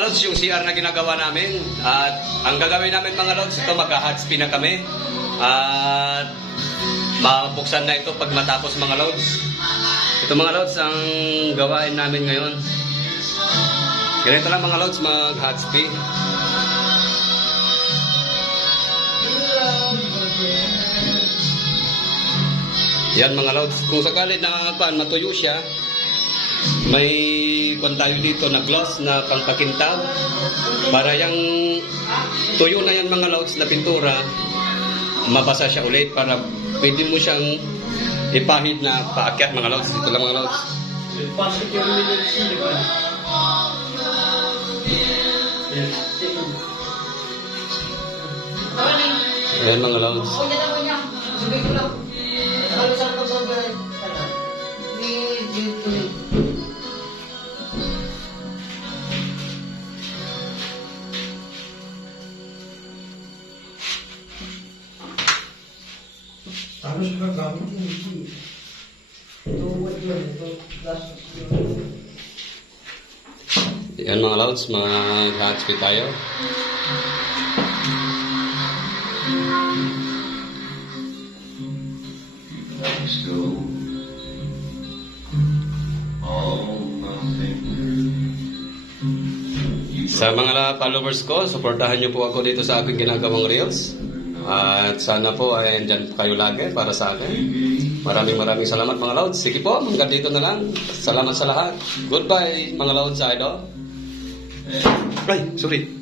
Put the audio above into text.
Lods, yung CR na ginagawa namin at ang gagawin namin mga Lods, ito magka-hot spin na kami at mabuksan na ito pag matapos mga Lods. Ito mga Lods ang gawain namin ngayon. Ganito lang mga Lods, mag-hot spin. Yan mga Lods, kung sakali na matuyo siya, may kung tayo dito na gloss na pangpakintab para yung tuyo na yan mga Lods na pintura mabasa siya ulit para pwede mo siyang ipahid na paakyat mga Lods. Dito lang mga Lods. Ayan mga Lods. Ano siya gagamit hindi? Ito, what yun? Ito, plastic yun. Yan mga Lods, mag-hot spin tayo. Let's go. All my fingers. Sa mga followers ko, supportahan niyo po ako dito sa aking ginagawang reels. At sana po ay andyan kayo lagi para sa akin. Maraming salamat mga Lods. Sige po, hanggang dito na lang. Salamat sa lahat. Goodbye mga Lods idol. Ay, sorry.